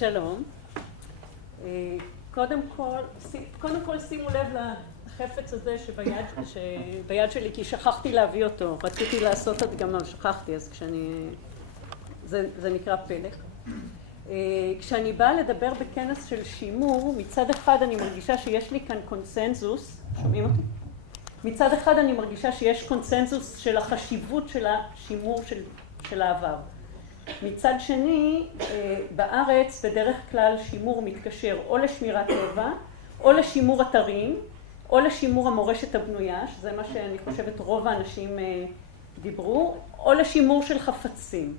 שלום. קודם כל שימו לב לחפץ הזה שביד שלי, כי שכחתי להביא אותו. רציתי לעשות הדגמה, שכחתי, אז זה נקרא פלק. כשאני באה לדבר בכנס של שימור, מצד אחד אני מרגישה שיש לי כאן קונסנזוס, שומעים אותי? מצד אחד אני מרגישה שיש קונסנזוס של החשיבות של השימור של העבר. מצד שני, בארץ בדרך כלל שימור מתקשר או לשמירת טבע, או לשימור אתרים, או לשימור המורשת הבנויה, שזה מה שאני חושבת רוב האנשים דיברו, או לשימור של חפצים.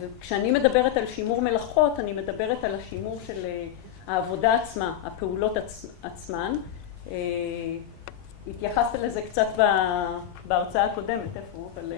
וכשאני מדברת על שימור מלאכות, אני מדברת על השימור של העבודה עצמה, הפעולות עצמן. התייחסת לזה קצת בהרצאה הקודמת, איפה הוא? אבל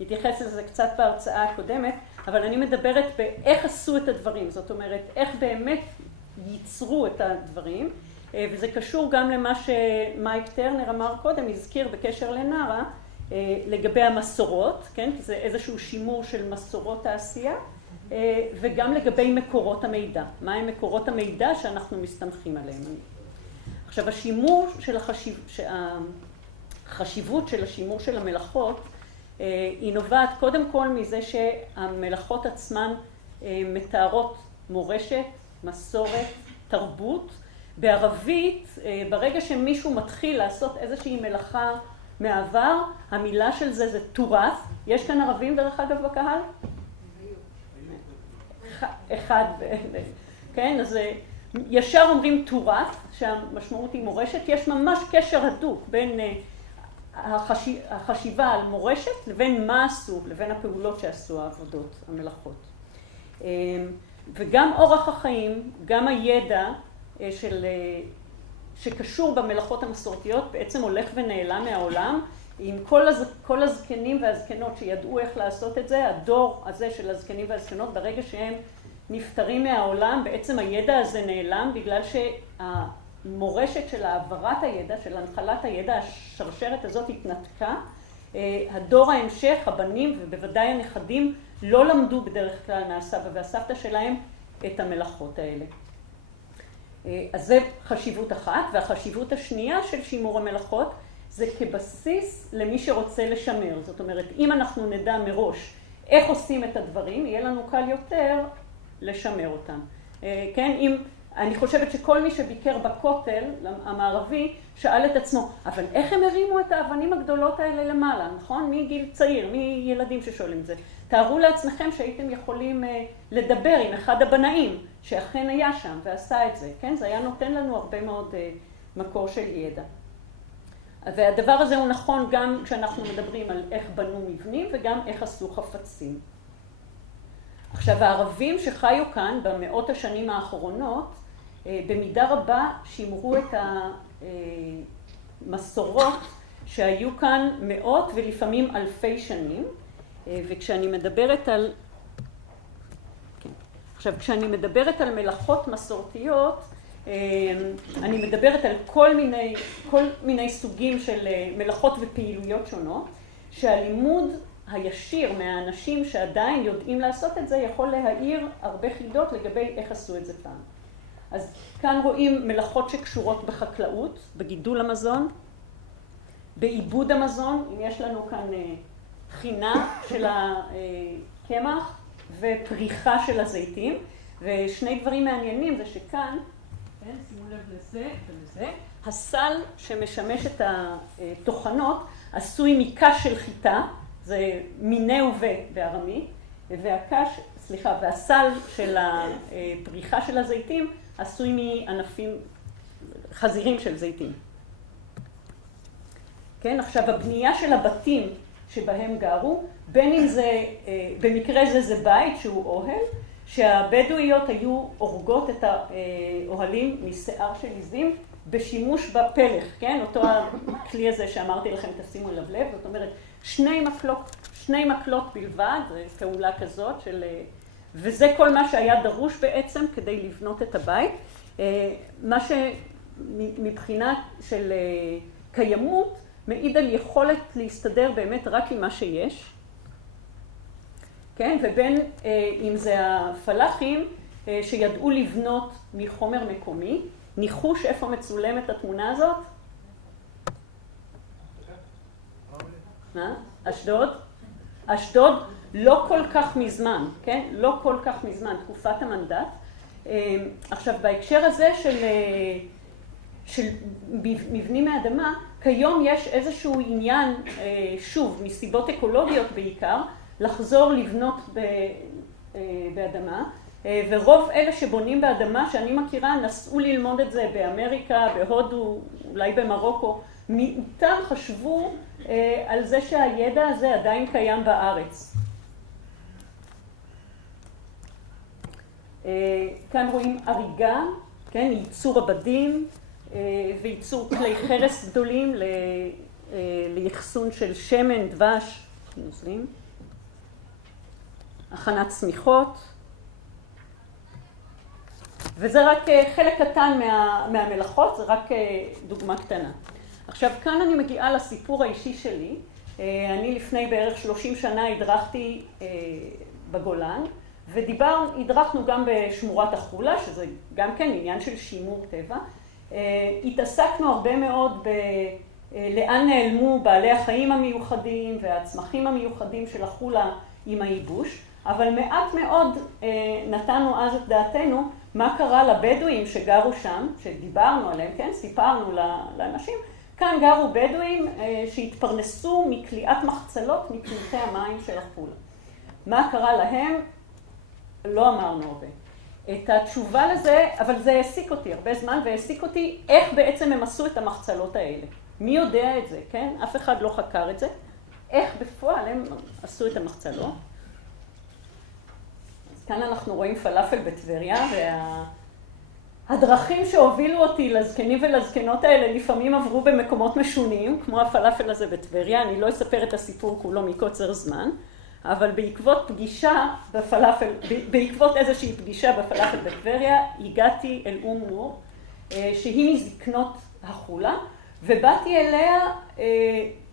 התייחסת לזה קצת בהרצאה הקודמת, אבל אני מדברת באיך עשו את הדברים, זאת אומרת, איך באמת ייצרו את הדברים, וזה קשור גם למה שמייק טרנר אמר קודם, הזכיר בקשר לנארה, לגבי המסורות, כן? כי זה איזשהו שימור של מסורות העשייה, וגם לגבי מקורות המידע. מהם מקורות המידע שאנחנו מסתמכים עליהם? עכשיו, השימור של החשיבות של השימור של המלאכות, היא נובעת קודם כל מזה שהמלאכות עצמן מתארות מורשת, מסורת, תרבות. בערבית, ברגע שמישהו מתחיל לעשות איזושהי מלאכה מהעבר, המילה של זה תורף. יש כאן ערבים דרך אגב בקהל? אחד, כן, אז ישר אומרים תורף, שהמשמעות היא מורשת. יש ממש קשר הדוק בין החשיבה על מורשת לבין מה עשו, לבין הפעולות שעשו העבודות, המלאכות. וגם אורח החיים, גם הידע שקשור במלאכות המסורתיות בעצם הולך ונעלם מהעולם, עם כל הזקנים והזקנות שידעו איך לעשות את זה, הדור הזה של הזקנים והזקנות, ברגע שהם נפטרים מהעולם, בעצם הידע הזה נעלם בגלל שהמורשת של העברת הידע, של הנחלת הידע, השרשרת הזאת התנתקה. הדור ההמשך, הבנים ובוודאי הנכדים, לא למדו בדרך כלל מהסבא והסבתא שלהם את המלאכות האלה. אז זה חשיבות אחת, והחשיבות השנייה של שימור המלאכות זה כבסיס למי שרוצה לשמר. זאת אומרת, אם אנחנו נדע מראש איך עושים את הדברים, יהיה לנו קל יותר לשמר אותם. כן, אני חושבת שכל מי שביקר בכותל המערבי שאל את עצמו, אבל איך הם הרימו את האבנים הגדולות האלה למעלה, נכון? מגיל צעיר, מילדים ששואלים את זה. תארו לעצמכם שהייתם יכולים לדבר עם אחד הבנאים שאכן היה שם ועשה את זה, כן? זה היה נותן לנו הרבה מאוד מקור של ידע. והדבר הזה הוא נכון גם כשאנחנו מדברים על איך בנו מבנים וגם איך עשו חפצים. עכשיו, הערבים שחיו כאן במאות השנים האחרונות, במידה רבה שימרו את המסורות שהיו כאן מאות ולפעמים אלפי שנים. וכשאני מדברת על, עכשיו, כשאני מדברת על מלאכות מסורתיות, אני מדברת על כל מיני סוגים של מלאכות ופעילויות שונות, שהלימוד הישיר מהאנשים שעדיין יודעים לעשות את זה יכול להאיר הרבה חידות לגבי איך עשו את זה פעם. אז כאן רואים מלאכות שקשורות בחקלאות, בגידול המזון, בעיבוד המזון, אם יש לנו כאן חינה של הקמח ופריחה של הזיתים, ושני דברים מעניינים זה שכאן, שימו לב לזה ולזה, הסל שמשמש את התוכנות עשוי מקש של חיטה, זה מינהו בארמית, והסל של הפריחה של הזיתים עשוי מענפים, חזירים של זיתים. כן, עכשיו הבנייה של הבתים שבהם גרו, בין אם זה, במקרה זה בית שהוא אוהל, שהבדואיות היו אורגות את האוהלים משיער של עזים בשימוש בפלך, כן? אותו הכלי הזה שאמרתי לכם, תשימו אליו לב, זאת אומרת, שני מקלות בלבד, פעולה כזאת של, וזה כל מה שהיה דרוש בעצם כדי לבנות את הבית. מה שמבחינה של קיימות, מעיד על יכולת להסתדר באמת רק עם מה שיש. כן? ובין אם זה הפלאחים, שידעו לבנות מחומר מקומי. ניחוש איפה מצולמת התמונה הזאת? אשדוד? אשדוד לא כל כך מזמן, כן? לא כל כך מזמן, תקופת המנדט. עכשיו, בהקשר הזה של מבנים מאדמה, כיום יש איזשהו עניין, שוב, מסיבות אקולוגיות בעיקר, לחזור לבנות באדמה, ורוב אלה שבונים באדמה שאני מכירה נסעו ללמוד את זה באמריקה, בהודו, אולי במרוקו, מיעוטם חשבו על זה שהידע הזה עדיין קיים בארץ. כאן רואים אריגה, כן, ייצור עבדים וייצור כלי חרס גדולים ליחסון של שמן, דבש, נוזלים. הכנת צמיחות. וזה רק חלק קטן מהמלאכות, זה רק דוגמה קטנה. עכשיו, כאן אני מגיעה לסיפור האישי שלי. אני לפני בערך 30 שנה הדרכתי בגולן, והדרכנו גם בשמורת החולה, שזה גם כן עניין של שימור טבע. התעסקנו הרבה מאוד לאן נעלמו בעלי החיים המיוחדים והצמחים המיוחדים של החולה עם הייבוש, אבל מעט מאוד נתנו אז את דעתנו מה קרה לבדואים שגרו שם, שדיברנו עליהם, כן? סיפרנו לאנשים. כאן גרו בדואים שהתפרנסו מקליעת מחצלות מפלטי המים של החולה. מה קרה להם? לא אמרנו הרבה. את התשובה לזה, אבל זה העסיק אותי הרבה זמן, והעסיק אותי איך בעצם הם עשו את המחצלות האלה. מי יודע את זה, כן? אף אחד לא חקר את זה. איך בפועל הם עשו את המחצלות. אז כאן אנחנו רואים פלאפל בטבריה, והדרכים שהובילו אותי לזקנים ולזקנות האלה לפעמים עברו במקומות משונים, כמו הפלאפל הזה בטבריה. אני לא אספר את הסיפור כולו מקוצר זמן. אבל בעקבות איזושהי פגישה בפלאפל בטבריה, הגעתי אל נור, שהיא מזקנות החולה, ובאתי אליה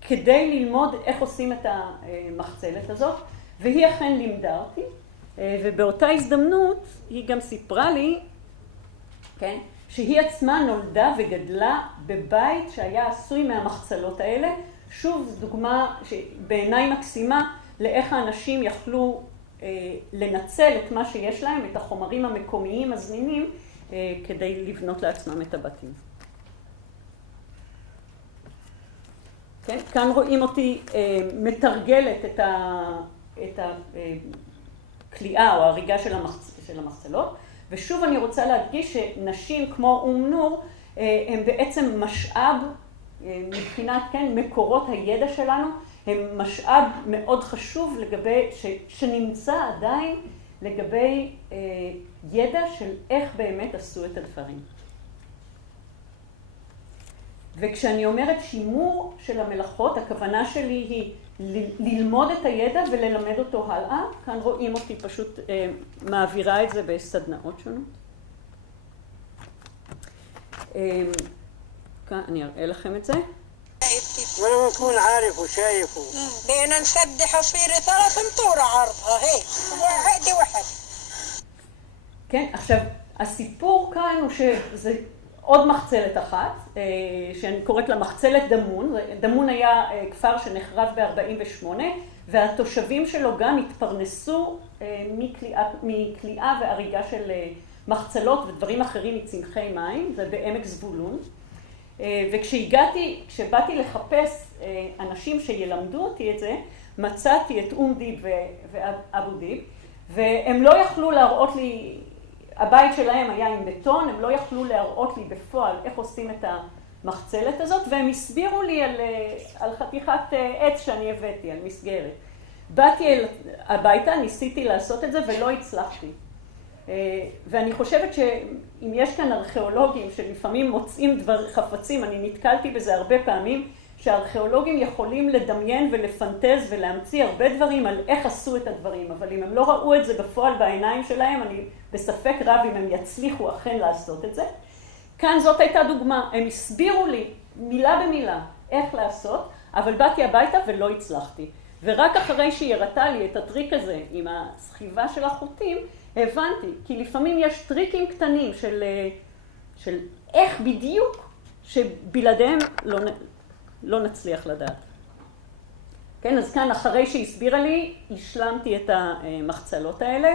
כדי ללמוד איך עושים את המחצלת הזאת, והיא אכן לימדה אותי, ובאותה הזדמנות היא גם סיפרה לי, כן, שהיא עצמה נולדה וגדלה בבית שהיה עשוי מהמחצלות האלה. שוב, זו דוגמה שבעיניי מקסימה, לאיך האנשים יכלו לנצל את מה שיש להם, את החומרים המקומיים הזמינים, כדי לבנות לעצמם את הבתים. כן? כאן רואים אותי מתרגלת את הקליעה או ההריגה של המחצלות, ושוב אני רוצה להדגיש שנשים כמו נור הם בעצם משאב מבחינת, כן, מקורות הידע שלנו, הם משאב מאוד חשוב שנמצא עדיין לגבי ידע של איך באמת עשו את הדברים. וכשאני אומרת שימור של המלאכות, הכוונה שלי היא ללמוד את הידע וללמד אותו הלאה. כאן רואים אותי פשוט מעבירה את זה בסדנאות שונות. כאן אני אראה לכם את זה. ولما يكون عارف وشايف بقينا نسد حصيرة 3 امتار عرضها هيك واحد. כן, עכשיו הסיפור כאן הוא שזה עוד מחצלת אחת, שאני קוראת לה מחצלת דמון. דמון היה כפר שנחרב ב-48, והתושבים שלו גם התפרנסו מקליעה והריגה של מחצלות ודברים אחרים מצמחי מים, זה בעמק זבולון. וכשבאתי לחפש אנשים שילמדו אותי את זה, מצאתי את דיב ואבו דיב, והם לא יכלו להראות לי, הבית שלהם היה עם בטון, הם לא יכלו להראות לי בפועל איך עושים את המחצלת הזאת, והם הסבירו לי על חתיכת עץ שאני הבאתי, על מסגרת. באתי הביתה, ניסיתי לעשות את זה ולא הצלחתי. ואני חושבת שאם יש כאן ארכיאולוגים שלפעמים מוצאים חפצים, אני נתקלתי בזה הרבה פעמים, שהארכיאולוגים יכולים לדמיין ולפנטז ולהמציא הרבה דברים על איך עשו את הדברים, אבל אם הם לא ראו את זה בפועל בעיניים שלהם, אני בספק רב אם הם יצליחו אכן לעשות את זה. כאן זאת הייתה דוגמה, הם הסבירו לי מילה במילה איך לעשות, אבל באתי הביתה ולא הצלחתי. ורק אחרי שהיא הראתה לי את הטריק הזה עם הסחיבה של החוטים, הבנתי, כי לפעמים יש טריקים קטנים של איך בדיוק שבלעדיהם לא נצליח לדעת. כן, אז כאן אחרי שהסבירה לי, השלמתי את המחצלות האלה,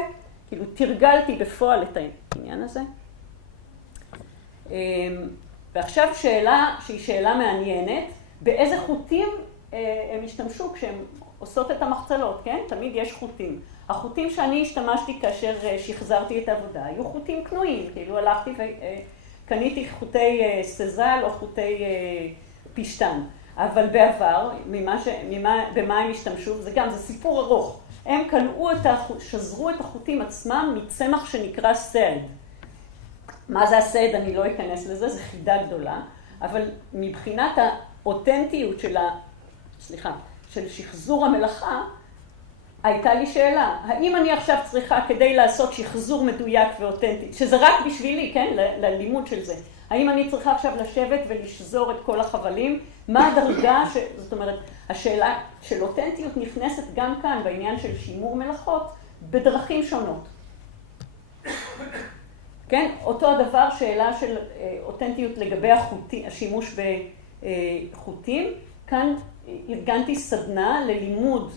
כאילו תרגלתי בפועל את העניין הזה. ועכשיו שאלה שהיא שאלה מעניינת, באיזה חוטים הם השתמשו כשהם עושות את המחצלות, כן? תמיד יש חוטים. החוטים שאני השתמשתי כאשר שחזרתי את העבודה, היו חוטים קנויים, כאילו הלכתי וקניתי חוטי סזל או חוטי פשטן. אבל בעבר, במה הם השתמשו, זה סיפור ארוך. הם שזרו את החוטים עצמם מצמח שנקרא סעד. מה זה הסעד? אני לא אכנס לזה, זה חידה גדולה. אבל מבחינת האותנטיות של שחזור המלאכה, הייתה לי שאלה, האם אני עכשיו צריכה כדי לעשות שחזור מדויק ואותנטי, שזה רק בשבילי, כן, ללימוד של זה, האם אני צריכה עכשיו לשבת ולשזור את כל החבלים? מה הדרגה, זאת אומרת, השאלה של אותנטיות נכנסת גם כאן בעניין של שימור מלאכות בדרכים שונות. כן, אותו הדבר, שאלה של אותנטיות לגבי השימוש בחוטים. כאן ארגנתי סדנה ללימוד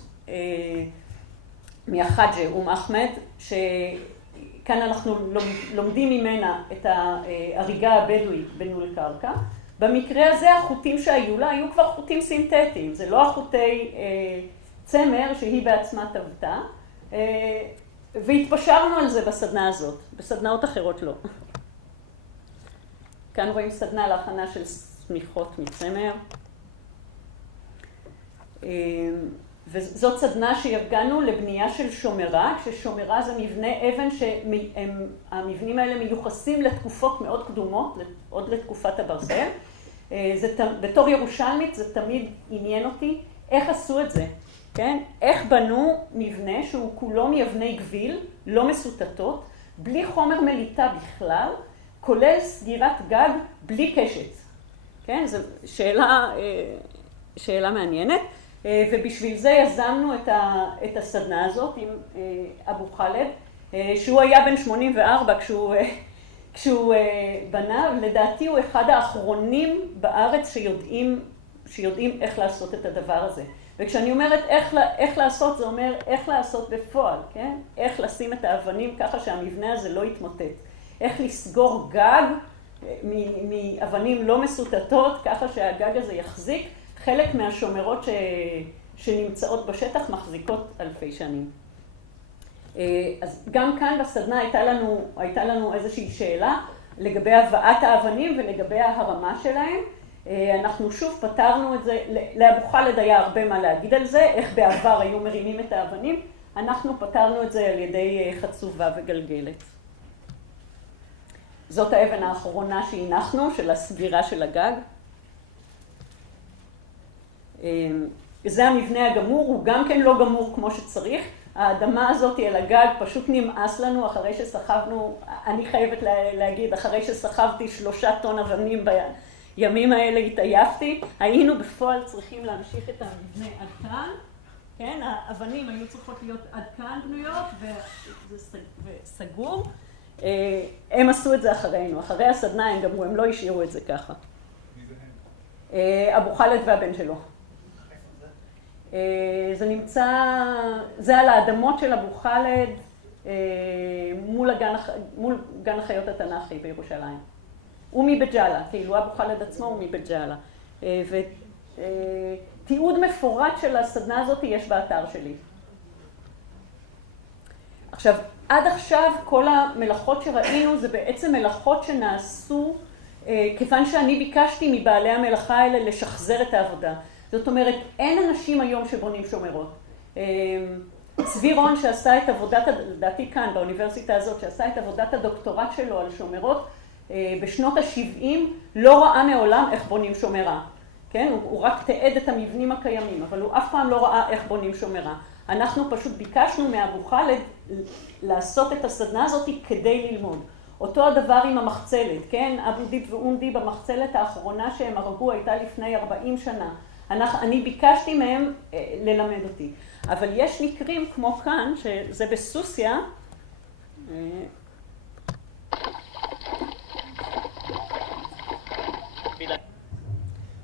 מהחאג'ה אחמד, שכאן אנחנו לומדים ממנה את ההריגה הבדואית בנול קרקע. במקרה הזה החוטים שהיו לה היו כבר חוטים סינתטיים, זה לא החוטי צמר שהיא בעצמה טבתה, והתפשרנו על זה בסדנה הזאת, בסדנאות אחרות לא. כאן רואים סדנה להכנה של סמיכות מצמר. וזאת סדנה שארגנו לבנייה של שומרה, כששומרה זה מבנה אבן שהמבנים האלה מיוחסים לתקופות מאוד קדומות, עוד לתקופת הברזל. בתור ירושלמית זה תמיד עניין אותי איך עשו את זה, כן? איך בנו מבנה שהוא כולו מאבני גביל, לא מסוטטות, בלי חומר מליטה בכלל, כולל סגירת גג בלי קשת. כן? זו שאלה מעניינת. ובשביל זה יזמנו את הסדנה הזאת עם אבו חאלד, שהוא היה בן 84 כשהוא בנה, לדעתי הוא אחד האחרונים בארץ שיודעים איך לעשות את הדבר הזה. וכשאני אומרת איך לעשות, זה אומר איך לעשות בפועל, כן? איך לשים את האבנים ככה שהמבנה הזה לא יתמוטט. איך לסגור גג מאבנים לא מסוטטות, ככה שהגג הזה יחזיק. חלק מהשומרות שנמצאות בשטח מחזיקות אלפי שנים. אז גם כאן בסדנה הייתה לנו איזושהי שאלה לגבי הבאת האבנים ולגבי ההרמה שלהם. אנחנו שוב פתרנו את זה, לאבו חאלד היה הרבה מה להגיד על זה, איך בעבר היו מרימים את האבנים, אנחנו פתרנו את זה על ידי חצובה וגלגלת. זאת האבן האחרונה שהנחנו, של הסגירה של הגג. זה המבנה הגמור, הוא גם כן לא גמור כמו שצריך. האדמה הזאת על הגג פשוט נמאס לנו אחרי שסחבנו, אני חייבת להגיד, אחרי שסחבתי 3 טון אבנים בימים האלה התעייפתי, היינו בפועל צריכים להמשיך את המבנה עד כאן, כן, האבנים היו צריכות להיות עד כאן בנויות וזה סגור. הם עשו את זה אחרינו, אחרי הסדנה הם גמרו, הם לא השאירו את זה ככה. מי זה הם? אבו חאלד והבן שלו. זה נמצא, זה על האדמות של אבו חאלד מול גן החיות התנ"כי בירושלים. הוא מבית ג'אלה, כאילו אבו חאלד עצמו הוא מבית ג'אלה. ותיעוד מפורט של הסדנה הזאת יש באתר שלי. עכשיו, עד עכשיו כל המלאכות שראינו זה בעצם מלאכות שנעשו כיוון שאני ביקשתי מבעלי המלאכה האלה לשחזר את העבודה. זאת אומרת, אין אנשים היום שבונים שומרות. צבי רון שעשה את עבודת, לדעתי כאן באוניברסיטה הזאת, שעשה את עבודת הדוקטורט שלו על שומרות, בשנות ה-70 לא ראה מעולם איך בונים שומרה. כן? הוא רק תיעד את המבנים הקיימים, אבל הוא אף פעם לא ראה איך בונים שומרה. אנחנו פשוט ביקשנו מאבו חאלד לעשות את הסדנה הזאת כדי ללמוד. אותו הדבר עם המחצלת, כן? אבו דיב ואום דיב, המחצלת האחרונה שהם הרגו הייתה לפני 40 שנה. אני ביקשתי מהם ללמד אותי. אבל יש מקרים כמו כאן, שזה בסוסיה,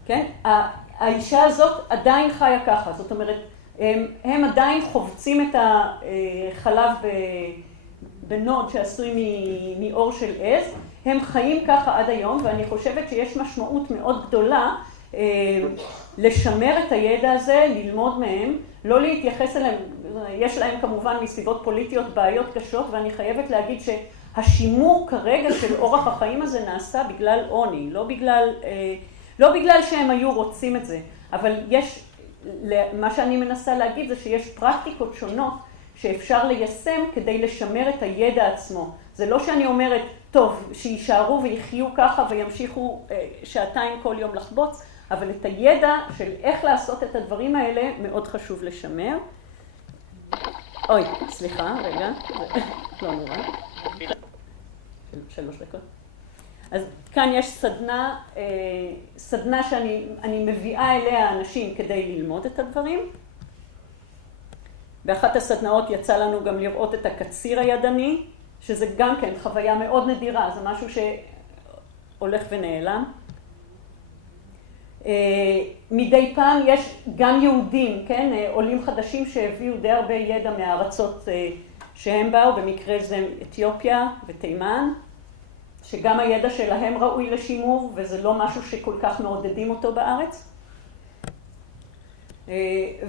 כן? האישה הזאת עדיין חיה ככה, זאת אומרת, הם עדיין חובצים את החלב בנוד שעשוי מאור של עז, הם חיים ככה עד היום, ואני חושבת שיש משמעות מאוד גדולה לשמר את הידע הזה, ללמוד מהם, לא להתייחס אליהם, יש להם כמובן מסיבות פוליטיות בעיות קשות, ואני חייבת להגיד שהשימור כרגע של אורח החיים הזה נעשה בגלל עוני, לא בגלל שהם היו רוצים את זה, אבל מה שאני מנסה להגיד זה שיש פרקטיקות שונות שאפשר ליישם כדי לשמר את הידע עצמו. זה לא שאני אומרת, טוב, שישארו ויחיו ככה וימשיכו שעתיים כל יום לחבוץ, אבל את הידע של איך לעשות את הדברים האלה מאוד חשוב לשמר. אוי, סליחה, רגע, לא נורא. 3 דקות. אז כאן יש סדנה שאני מביאה אליה אנשים כדי ללמוד את הדברים. באחת הסדנאות יצא לנו גם לראות את הקציר הידני, שזה גם כן חוויה מאוד נדירה, זה משהו שהולך ונעלם. מדי פעם יש גם יהודים, כן, עולים חדשים שהביאו די הרבה ידע מהארצות שהם באו, במקרה זה אתיופיה ותימן, שגם הידע שלהם ראוי לשימור, וזה לא משהו שכל כך מעודדים אותו בארץ.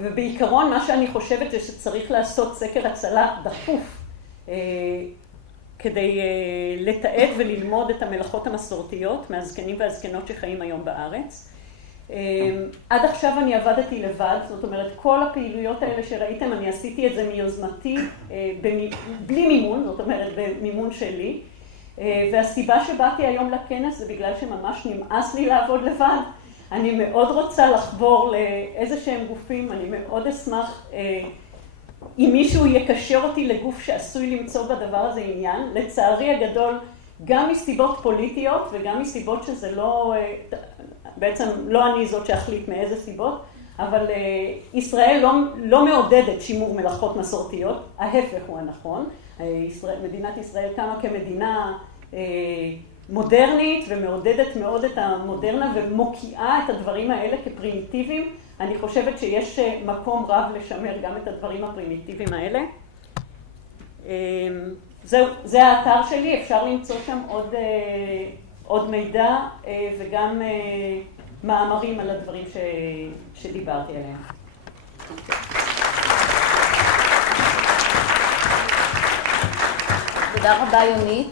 ובעיקרון מה שאני חושבת זה שצריך לעשות סקר הצלה דחוף, כדי לתעד וללמוד את המלאכות המסורתיות מהזקנים והזקנות שחיים היום בארץ. עד עכשיו אני עבדתי לבד, זאת אומרת כל הפעילויות האלה שראיתם, אני עשיתי את זה מיוזמתי, בלי מימון, זאת אומרת במימון שלי. והסיבה שבאתי היום לכנס זה בגלל שממש נמאס לי לעבוד לבד. אני מאוד רוצה לחבור לאיזה שהם גופים, אני מאוד אשמח אם מישהו יקשר אותי לגוף שעשוי למצוא בדבר הזה עניין. לצערי הגדול, גם מסיבות פוליטיות וגם מסיבות שזה לא, בעצם לא אני זאת שאחליט מאיזה סיבות, אבל ישראל לא מעודדת שימור מלאכות מסורתיות, ההפך הוא הנכון. מדינת ישראל קמה כמדינה מודרנית ומעודדת מאוד את המודרנה ומוקיעה את הדברים האלה כפרימיטיביים. אני חושבת שיש מקום רב לשמר גם את הדברים הפרימיטיביים האלה. זה האתר שלי, אפשר למצוא שם עוד מידע וגם מאמרים על הדברים שדיברתי עליהם. תודה רבה יונית.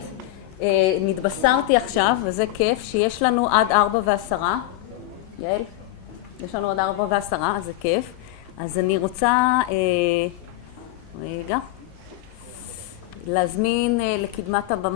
נתבשרתי עכשיו, וזה כיף, שיש לנו עד 4:10. יעל? יש לנו עד 4:10, אז זה כיף. אז אני רוצה, רגע, להזמין לקדמת הבמה